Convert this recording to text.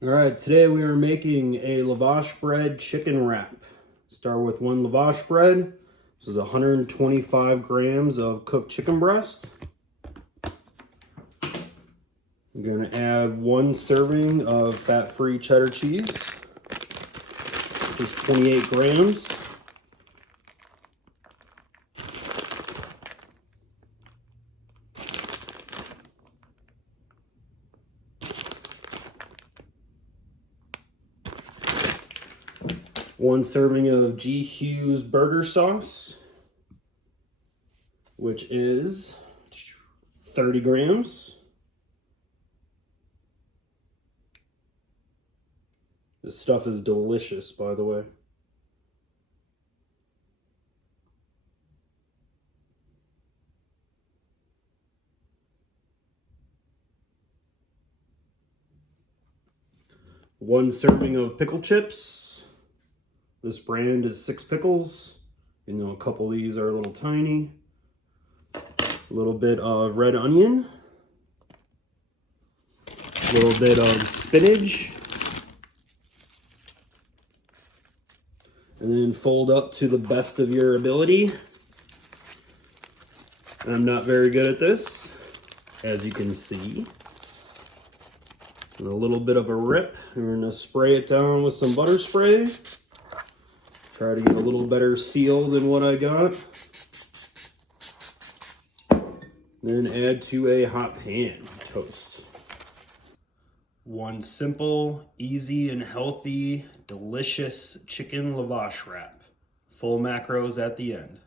All right, today we are making a Lavash Bread chicken wrap. Start with one Lavash bread. This is 125 grams of cooked chicken breast. I'm going to add one serving of fat-free cheddar cheese, which is 28 grams. One serving of Hughes burger sauce, which is 30 grams. This stuff is delicious, by the way. One serving of pickle chips. This brand is 6 pickles. You know, a couple of these are a little tiny. A little bit of red onion. A little bit of spinach. And then fold up to the best of your ability. And I'm not very good at this, as you can see. And a little bit of a rip. We're gonna spray it down with some butter spray. Try to get a little better seal than what I got. Then add to a hot pan, toast. One simple, easy, and healthy, delicious chicken lavash wrap. Full macros at the end.